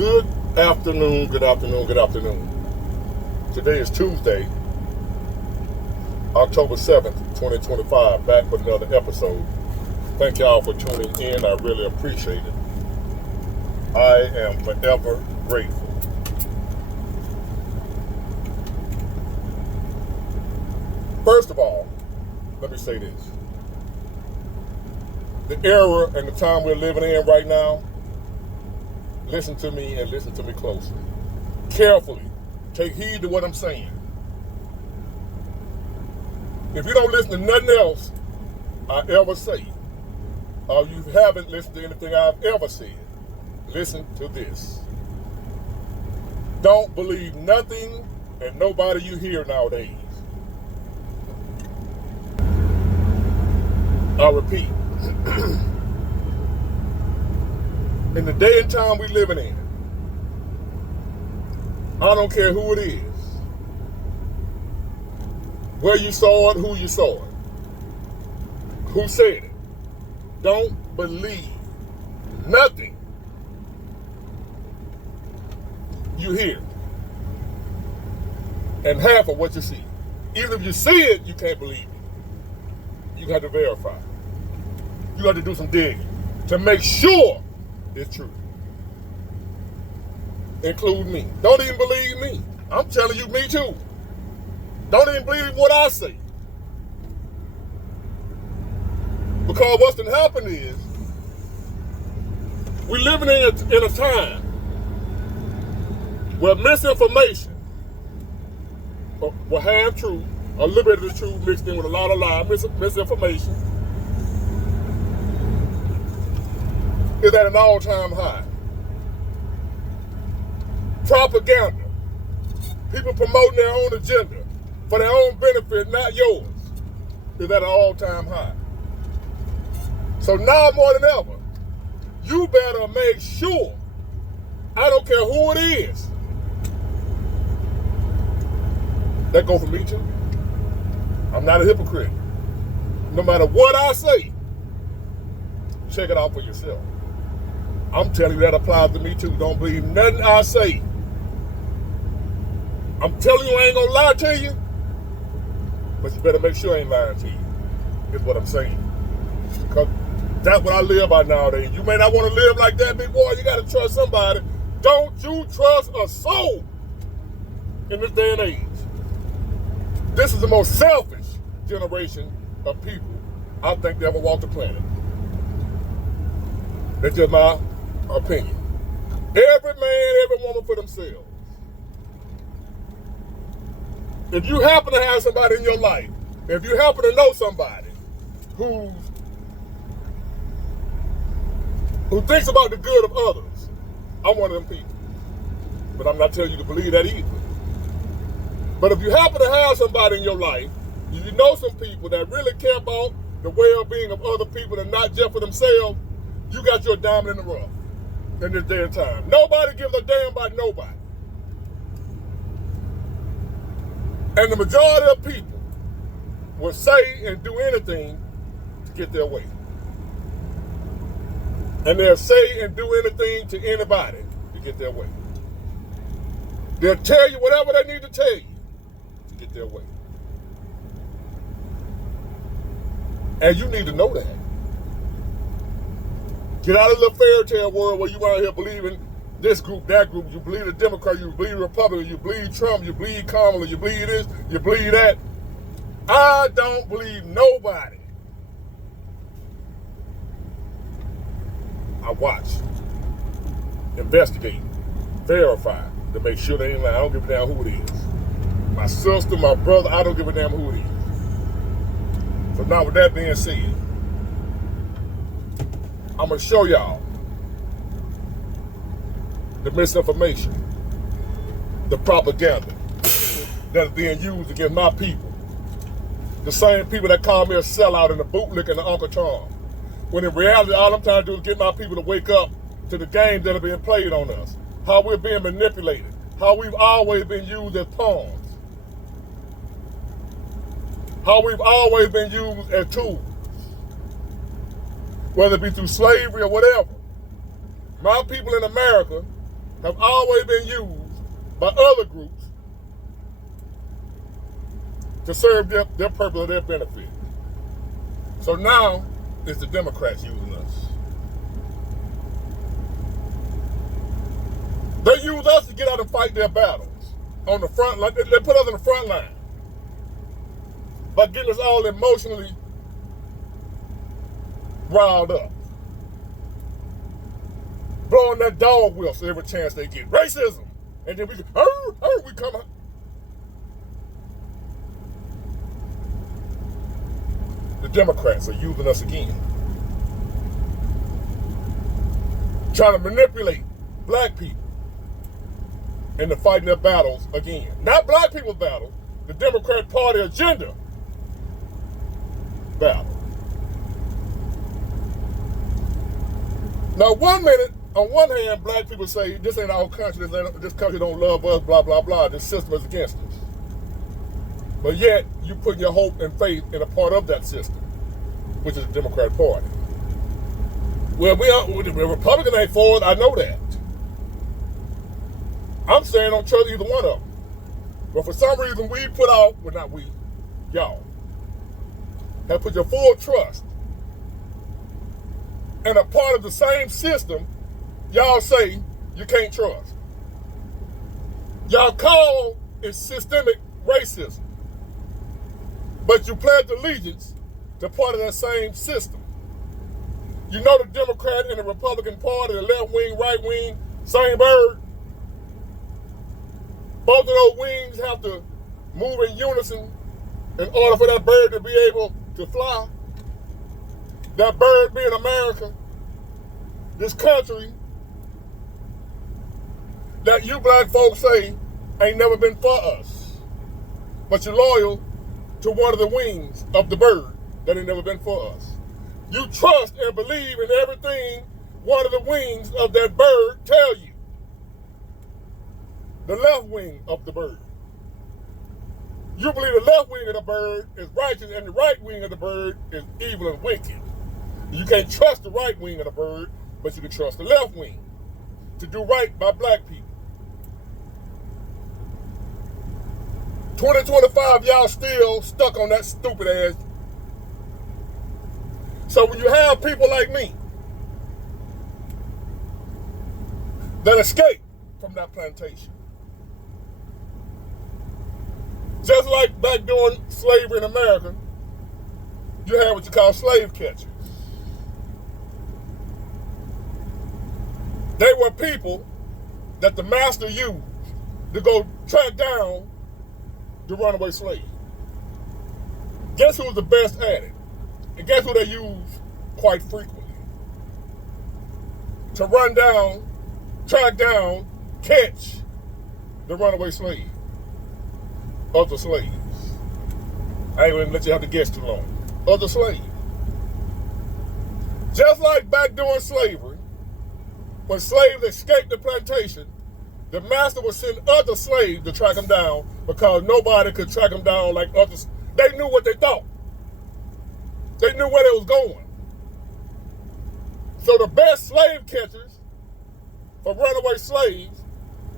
Good afternoon, good afternoon, good afternoon. Today is Tuesday, October 7th, 2025, back with another episode. Thank y'all for tuning in. I really appreciate it. I am forever grateful. First of all, let me say this. The era and the time we're living in right now, listen to me and listen to me closely. Carefully. Take heed to what I'm saying. If you don't listen to nothing else I ever say, or you haven't listened to anything I've ever said, listen to this. Don't believe nothing and nobody you hear nowadays. I'll repeat. In the day and time we living in, I don't care who it is, where you saw it, who you saw it, who said it. Don't believe nothing you hear and half of what you see. Even if you see it, you can't believe it. You got to verify. You got to do some digging to make sure it's true. Include me. Don't even believe me. I'm telling you, me too. Don't even believe what I say. Because what's been happening is, we're living in a time where misinformation will have truth, a little bit of the truth mixed in with a lot of lies, misinformation is at an all-time high. Propaganda, people promoting their own agenda for their own benefit, not yours, is at an all-time high. So now more than ever, you better make sure, I don't care who it is, that go for me too. I'm not a hypocrite. No matter what I say, check it out for yourself. I'm telling you that applies to me too. Don't believe nothing I say. I'm telling you I ain't gonna lie to you, but you better make sure I ain't lying to you, is what I'm saying. Because that's what I live by nowadays. You may not want to live like that, big boy. You gotta trust somebody. Don't you trust a soul in this day and age. This is the most selfish generation of people I think that ever walked the planet. That's just my opinion. Every man, every woman for themselves. If you happen to have somebody in your life, if you happen to know somebody who thinks about the good of others, I'm one of them people. But I'm not telling you to believe that either. But if you happen to have somebody in your life, you know some people that really care about the well-being of other people and not just for themselves, you got your diamond in the rough in this day and time. Nobody gives a damn about nobody. And the majority of people will say and do anything to get their way. And they'll say and do anything to anybody to get their way. They'll tell you whatever they need to tell you to get their way. And you need to know that. Get out of the little fairy tale world where you out here believing this group, that group. You believe the Democrat, you believe the Republican, you believe Trump, you believe Kamala, you believe this, you believe that. I don't believe nobody. I watch, investigate, verify to make sure they ain't lying. I don't give a damn who it is. My sister, my brother, I don't give a damn who it is. So now with that being said, I'm going to show y'all the misinformation, the propaganda that is being used against my people. The same people that call me a sellout and a bootlicker and an Uncle Tom. When in reality, all I'm trying to do is get my people to wake up to the games that are being played on us. How we're being manipulated. How we've always been used as pawns. How we've always been used as tools. Whether it be through slavery or whatever. My people in America have always been used by other groups to serve their purpose or their benefit. So now it's the Democrats using us. They use us to get out and fight their battles on the front line. They put us in the front line by getting us all emotionally riled up, blowing that dog whistle every chance they get. Racism, and then we come out. The Democrats are using us again, trying to manipulate black people into fighting their battles again. Not black people's battle, the Democrat Party agenda battle. Now, 1 minute, on one hand, black people say, this ain't our country, this country don't love us, blah, blah, blah, this system is against us. But yet, you put your hope and faith in a part of that system, which is the Democrat Party. Well, the Republican ain't for it, I know that. I'm saying don't trust either one of them. But for some reason, we put out, well, not we, y'all, have put your full trust in a part of the same system y'all say you can't trust. Y'all call it systemic racism, but you pledge allegiance to part of that same system. You know the Democrat and the Republican Party, the left wing, right wing, same bird. Both of those wings have to move in unison in order for that bird to be able to fly. That bird being America, this country that you black folks say ain't never been for us. But you're loyal to one of the wings of the bird that ain't never been for us. You trust and believe in everything one of the wings of that bird tell you. The left wing of the bird. You believe the left wing of the bird is righteous and the right wing of the bird is evil and wicked. You can't trust the right wing of the bird, but you can trust the left wing to do right by black people. 2025, y'all still stuck on that stupid ass. So when you have people like me that escape from that plantation, just like back during slavery in America, you had what you call slave catchers. They were people that the master used to go track down the runaway slave. Guess who was the best at it? And guess who they used quite frequently? To run down, track down, catch the runaway slave. Other slaves. I ain't gonna let you have to guess too long. Other slaves. Just like back during slavery, when slaves escaped the plantation, the master would send other slaves to track them down because nobody could track them down like others. They knew what they thought. They knew where they was going. So the best slave catchers for runaway slaves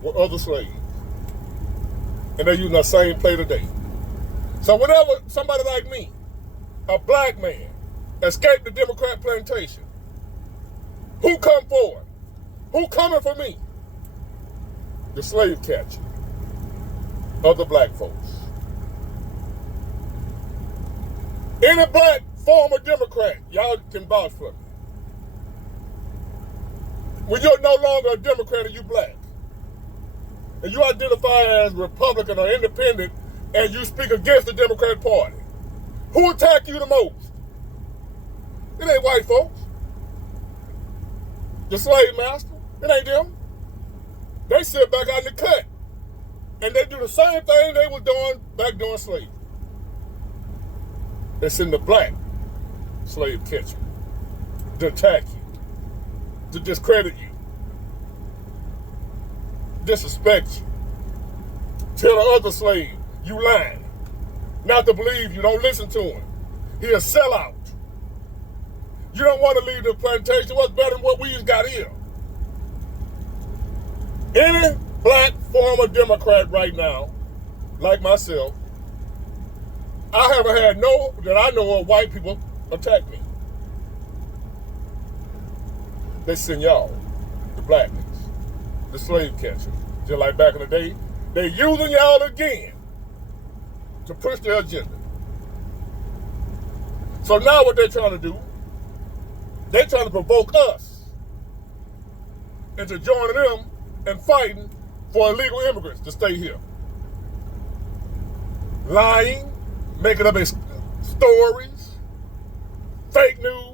were other slaves. And they're using the same play today. So whenever somebody like me, a black man, escaped the Democrat plantation, who come forward? Who coming for me? The slave catcher. Other black folks. Any black former Democrat, y'all can vouch for me. When you're no longer a Democrat and you black, and you identify as Republican or Independent, and you speak against the Democrat Party, who attack you the most? It ain't white folks. The slave master, it ain't them. They sit back out in the cut, and they do the same thing they were doing back during slavery. They send the black slave catcher to attack you, to discredit you, disrespect you, tell the other slave you lying, not to believe you, don't listen to him. He a sellout. You don't want to leave the plantation. What's better than what we just got here? Any black former Democrat right now, like myself, I haven't had that I know of, white people attack me. They send y'all, the blackness, the slave catchers. Just like back in the day, they using y'all again to push their agenda. So now what they're trying to do, they're trying to provoke us into joining them and fighting for illegal immigrants to stay here. Lying, making up stories, fake news,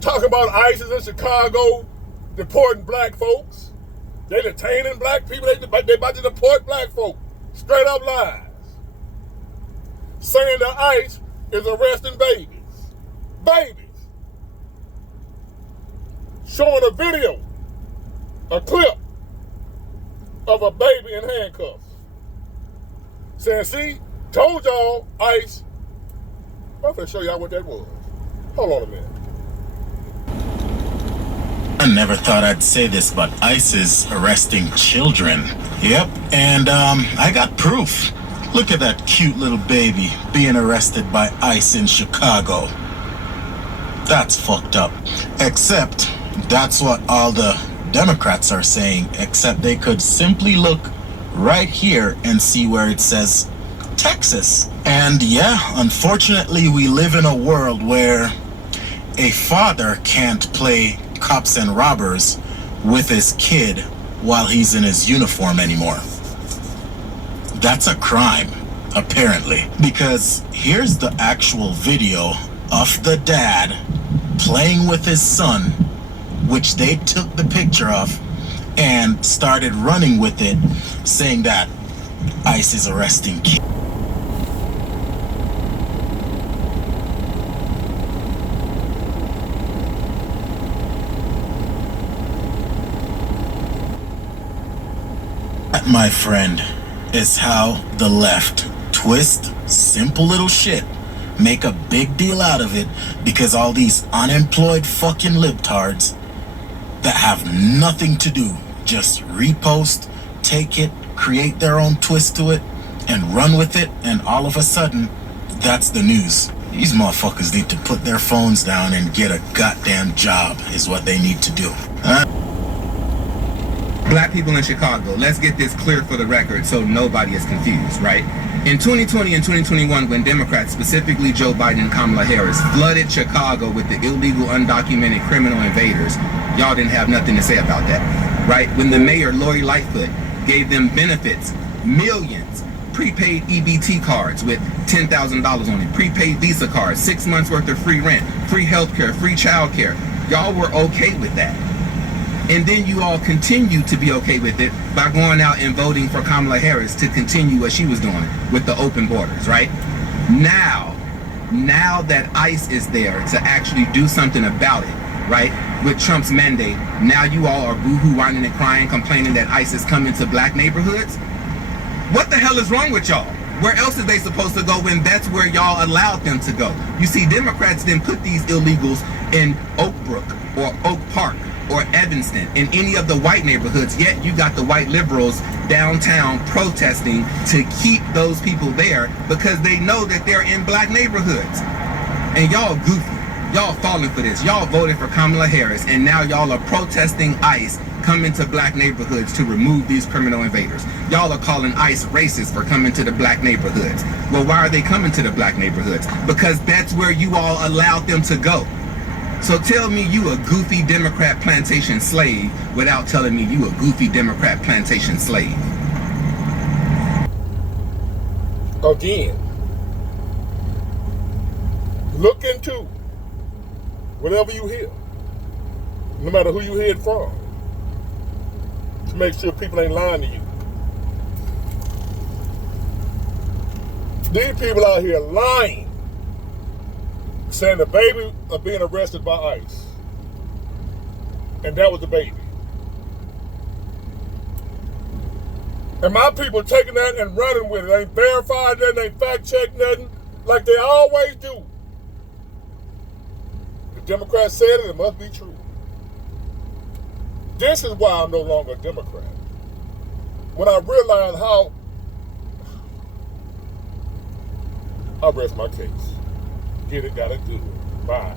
talking about ISIS in Chicago deporting black folks. They detaining black people. They about to deport black folks. Straight up lies. Saying that ICE is arresting babies. Babies. Showing a video, a clip of a baby in handcuffs. Saying, see, told y'all ICE. I'm going to show y'all what that was. Hold on a minute. I never thought I'd say this, but ICE is arresting children. Yep, and I got proof. Look at that cute little baby being arrested by ICE in Chicago. That's fucked up. Except, that's what all the Democrats are saying, except they could simply look right here and see where it says Texas. And yeah, unfortunately, we live in a world where a father can't play cops and robbers with his kid while he's in his uniform anymore. That's a crime, apparently, because here's the actual video of the dad playing with his son, which they took the picture of and started running with it, saying that ICE is arresting kids. That, my friend, is how the left twist simple little shit, make a big deal out of it, because all these unemployed fucking libtards that have nothing to do just repost, take it, create their own twist to it, and run with it, and all of a sudden, that's the news. These motherfuckers need to put their phones down and get a goddamn job, is what they need to do. Black people in Chicago, let's get this clear for the record so nobody is confused, right? In 2020 and 2021, when Democrats, specifically Joe Biden and Kamala Harris, flooded Chicago with the illegal, undocumented criminal invaders, y'all didn't have nothing to say about that, right? When the mayor, Lori Lightfoot, gave them benefits, millions, prepaid EBT cards with $10,000 on it, prepaid Visa cards, 6 months worth of free rent, free healthcare, free childcare, y'all were okay with that. And then you all continue to be okay with it by going out and voting for Kamala Harris to continue what she was doing with the open borders, right? Now that ICE is there to actually do something about it, right? With Trump's mandate, now you all are boohoo, whining and crying, complaining that ICE is coming to black neighborhoods. What the hell is wrong with y'all? Where else are they supposed to go when that's where y'all allowed them to go? You see, Democrats didn't put these illegals in Oak Brook or Oak Park or Evanston, in any of the white neighborhoods, yet you got the white liberals downtown protesting to keep those people there because they know that they're in black neighborhoods. And y'all goofy. Y'all falling for this. Y'all voted for Kamala Harris, and now y'all are protesting ICE coming to black neighborhoods to remove these criminal invaders. Y'all are calling ICE racist for coming to the black neighborhoods. Well, why are they coming to the black neighborhoods? Because that's where you all allowed them to go. So tell me you a goofy Democrat plantation slave without telling me you a goofy Democrat plantation slave. Again, look into whatever you hear, no matter who you hear it from, to make sure people ain't lying to you. These people out here lying, saying the baby are being arrested by ICE. And that was the baby. And my people taking that and running with it. They ain't verified nothing, ain't fact checked nothing, like they always do. The Democrats said it, it must be true. This is why I'm no longer a Democrat. When I realized how, I rest my case. Get it, gotta do it. Bye.